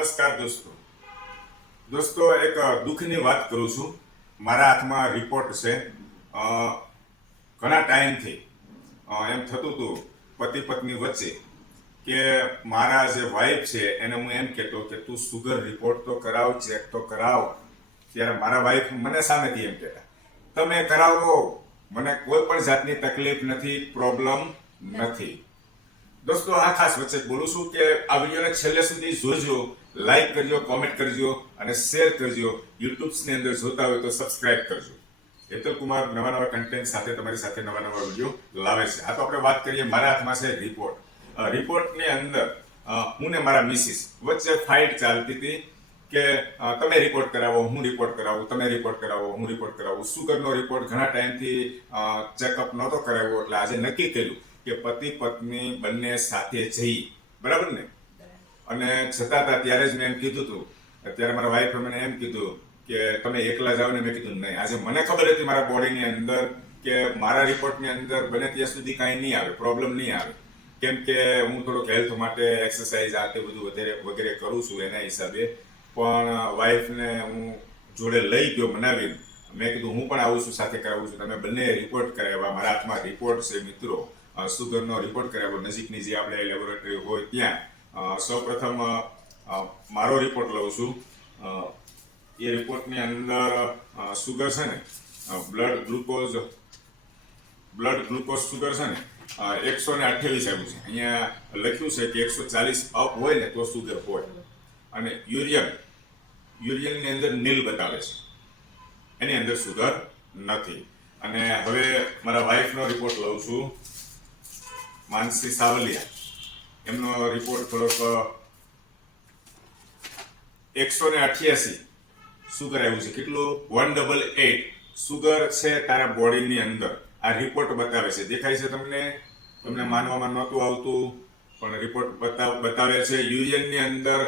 નમસ્કાર દોસ્તો. દોસ્તો, એક દુઃખની વાત કરું છું. મારા હાથમાં રિપોર્ટ છે. ઘણા ટાઈમથી એમ થતું હતું પતિ પત્ની વચ્ચે કે મારા જે વાઈફ છે, એને હું એમ કહેતો કે તું સુગર રિપોર્ટ તો કરાવ ચેક તો કરાવ. ત્યારે મારા વાઈફ મને સામેથી એમ કહેતા, તમે કરાવો. મને કોઈ પણ જાતની તકલીફ નથી પ્રોબ્લેમ નથી. દોસ્તો, આ ખાસ વચ્ચે બોલું છું કે આ વિડીયોને છેલ્લે સુધી જોજો. લાઈક કરજો કોમેન્ટ કરજો અને શેર કરજો. યુટ્યુબ્સની અંદર જોતા હોય તો સબસ્ક્રાઇબ કરજો. હેતલ કુમાર, નવા નવા કન્ટેન્ટ સાથે તમારી સાથે નવા નવા વીડિયો લાવે છે. આ તો આપણે વાત કરીએ મારા હાથમાં છે રિપોર્ટ રિપોર્ટની અંદર હું ને મારા મિસિસ વચ્ચે ફાઇટ ચાલતી હતી કે તમે રિપોર્ટ કરાવો, હું રિપોર્ટ કરાવું, તમે રિપોર્ટ કરાવો, હું રિપોર્ટ કરાવું. સુગરનો રિપોર્ટ ઘણા ટાઈમથી ચેકઅપ નહોતો કરાવ્યો, એટલે આજે નક્કી કર્યું કે પતિ પત્ની બંને સાથે જઈ. બરાબર ને? અને છતાં હતા ત્યારે જ મેં એમ કીધું હતું અત્યારે મારા વાઈફે મને એમ કીધું કે તમે એકલા જાઓ ને મેં કીધું નહીં, આજે મને ખબર હતી મારા બોડીની અંદર કે મારા રિપોર્ટની અંદર બને ત્યાં સુધી કાંઈ નહીં આવે પ્રોબ્લેમ નહીં આવે. કેમ કે હું થોડોક હેલ્થ માટે એક્સરસાઇઝ આ તે બધું વધારે, વગેરે કરું છું એના હિસાબે. પણ વાઈફને હું જોડે લઈ ગયો મનાવીને, મેં કીધું હું પણ આવું છું, સાથે કરાવું છું. તમે બંને રિપોર્ટ કરાવ્યા, મારા હાથમાં રિપોર્ટ છે મિત્રો. સુગરનો રિપોર્ટ કરાવ્યો, નજીકની જે આપણે લેબોરેટરી હોય ત્યાં. સૌપ્રથમ મારો રિપોર્ટ લઉં છું. એ રિપોર્ટની અંદર સુગર છે ને blood glucose blood glucose sugar છે ને એકસો ને અઠ્યાવીસ આવ્યું છે. અહીંયા લખ્યું છે કે એકસો ચાલીસ અપ હોય ને તો સુગર હોય. અને યુરિયન યુરિયનની અંદર નીલ બતાવે છે. એની અંદર સુગર નથી. અને હવે મારા વાઈફનો રિપોર્ટ લઉં છું. માનસી સાવલિયા. એમનો રિપોર્ટ થોડોક એકસો ને અઠ્યાસી. સુગર આવ્યું છે? કેટલું? One double eight. સુગર છે તારા બોડીની અંદર. આ રિપોર્ટ બતાવે છે. દેખાય છે તમને? તમને માનવામાં નહોતું આવતું, પણ રિપોર્ટ બતાવ, બતાવે છે. યુરિયનની અંદર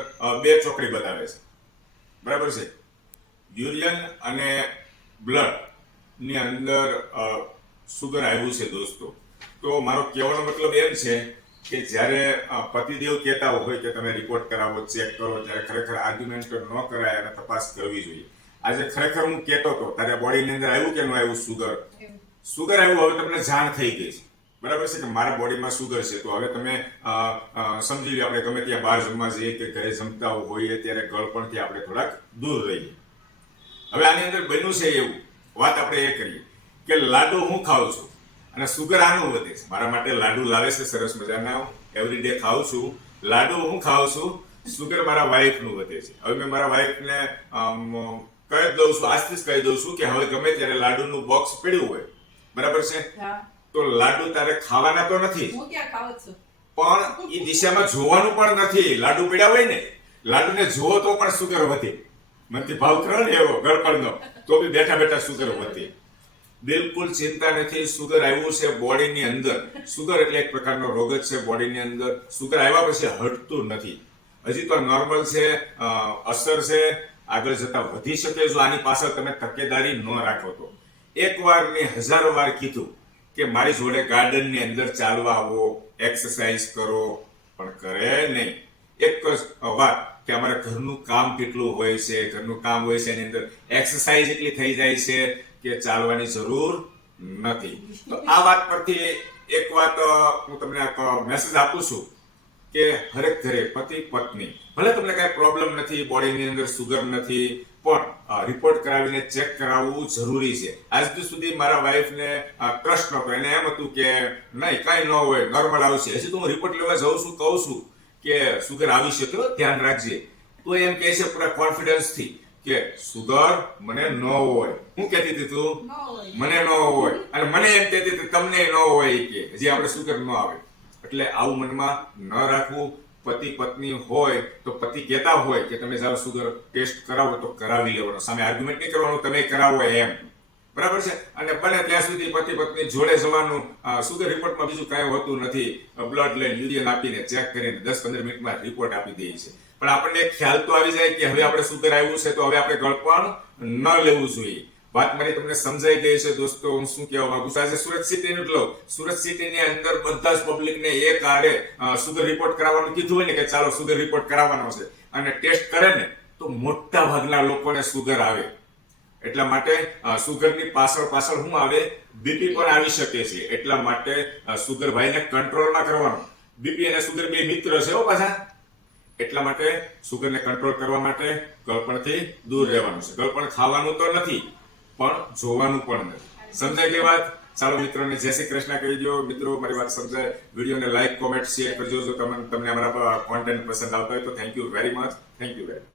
બે ચોકડી બતાવે છે. બરાબર છે? યુરિયન અને બ્લડની અંદર સુગર આવ્યું છે દોસ્તો. તો મારો કહેવાનો મતલબ એમ છે કે જ્યારે પતિદેવ કહેતા હોય કે તમે રિપોર્ટ કરાવો ચેક કરો ત્યારે ખરેખર આર્ગ્યુમેન્ટ ન કરાય અને તપાસ કરવી જોઈએ. આજે ખરેખર હું કહેતો હતો તારે બોડીની અંદર આવ્યું કે ન આવ્યું સુગર સુગર આવ્યું હવે તમને જાણ થઈ ગઈ છે. બરાબર છે કે મારા બોડીમાં સુગર છે? તો હવે તમે સમજી લો આપણે ગમે ત્યાં બહાર જમવા જઈએ કે ઘરે જમતા હોઈએ ત્યારે ગળપણથી આપણે થોડાક દૂર રહીએ. હવે આની અંદર બન્યું છે એવું. વાત આપણે એ કરીએ કે લાડુ હું ખાઉં છું? અને સુગર આનું વધે છે. મારા માટે લાડુ લાવે છે સરસ મજાના. એવરી ડે ખાઉં છું. લાડુ હું ખાઉં છું. સુગર મારા વાઈફનું વધે છે. હવે મેં મારા વાઈફને કહી દઉં છું આજથી જ કહી દઉં છું કે હવે ગમે ત્યારે લાડુનું બોક્સ પડ્યું હોય બરાબર છે? તો લાડુ તારે ખાવાના તો નથી. પણ એ દિશામાં જોવાનું પણ નથી. લાડુ પીડ્યા હોય ને લાડુને જોવો તો પણ સુગર વધે. મનથી ભાવ કરો ને એવો ગળપણનો. તો બી બેઠા બેઠા સુગર વધે. બિલકુલ ચિંતા નથી સુગર આવ્યું છે બોડીની અંદર. સુગર એટલે એક પ્રકારનો રોગ જ છે બોડીની અંદર. સુગર આવ્યા પછી હટતું નથી. હજી તો નોર્મલ છે અસર છે, આગળ જતા વધી શકે જો આની પાછળ તમે તકેદારી ન રાખો તો. એક વાર મેં હજારો વાર કીધું કે મારી જોડે ગાર્ડનની અંદર ચાલવા આવો એક્સરસાઇઝ કરો, પણ કરે નહીં. એક વાત કે અમારે ઘરનું કામ કેટલું હોય છે, ઘરનું કામ હોય છે એની અંદર એક્સરસાઇઝ એટલી થઈ જાય છે કે ચાલવાની જરૂર નથી. તો આ વાત પરથી એક વાત હું તમને મેસેજ આપું છું કે હરેક ઘરે પતિ, પત્ની, ભલે તમને કઈ પ્રોબ્લેમ નથી, બોડીની અંદર સુગર નથી, પણ રિપોર્ટ કરાવીને ચેક કરાવવું જરૂરી છે. આજ સુધી મારા વાઈફને ટ્રસ્ટ નહોતો. એને એમ હતું કે, નહીં, કઈ ન હોય નોર્મલ આવશે. હજી તો હું રિપોર્ટ લેવા જાઉં છું, કહું છું કે સુગર આવી શકે ધ્યાન રાખજે. તો એમ કહે છે, પૂરા કોન્ફિડન્સથી. કે સુગર મને ન હોય. હું કહેતી હતી તું? મને ન હોય. અને મને એમ કહેતી હતી તમને ન હોય કે. હજી આપણે સુગર ન આવે? એટલે આવું મનમાં ન રાખવું. પતિ પત્ની હોય તો પતિ કહેતા હોય કે તમે જ્યારે સુગર ટેસ્ટ કરાવો તો કરાવી લેવાનો. સામે આર્ગ્યુમેન્ટ નહીં કરવાનું તમે કરાવો એમ. બરાબર છે? અને બને ત્યાં સુધી પતિ પત્ની જોડે જવાનું. સુગર રિપોર્ટમાં બીજું કાંઈ હોતું નથી. બ્લડ લઈને યુરિયન આપીને ચેક કરીને દસ પંદર મિનિટમાં રિપોર્ટ આપી દે છે. પણ આપણને ખ્યાલ તો આવી જાય કે હવે આપણે સુધર આવ્યું છે, તો હવે આપણે ગળપણ ન લેવું જોઈએ. વાત મારી તમને સમજાઈ ગઈ છે, દોસ્તો, હું શું કહેવા માંગુ છું? આજે સુરત સિટી નું લઉં સુરત સિટીની અંદર બધા જ પબ્લિકને એક આડે સુગર રિપોર્ટ કરાવવાનું કીધું હોય ને કે ચાલો સુગર રિપોર્ટ કરાવવાનો છે. અને ટેસ્ટ કરે ને, તો મોટા ભાગના લોકોને સુગર આવે. એટલા માટે સુગરની પાછળ પાછળ શું આવે બીપી પણ આવી શકે છે. એટલા માટે સુગર ભાઈને કંટ્રોલ ના કરવાનો. બીપી અને સુગર બે મિત્ર છે હો પાછા. એટલા માટે સુગરને કંટ્રોલ કરવા માટે ગળપણથી દૂર રહેવાનું છે. ગળપણ ખાવાનું તો નથી, પણ જોવાનું પણ નથી. સમજાય કે વાત ચાલો મિત્રોને જય શ્રી કૃષ્ણ કહી દો મિત્રો, મારી વાત સમજાય. વિડીયોને લાઈક કોમેન્ટ શેર કરજો. જો તમને તમને અમારા કોન્ટેન્ટ પસંદ આવતો હોય તો thank you very much thank you very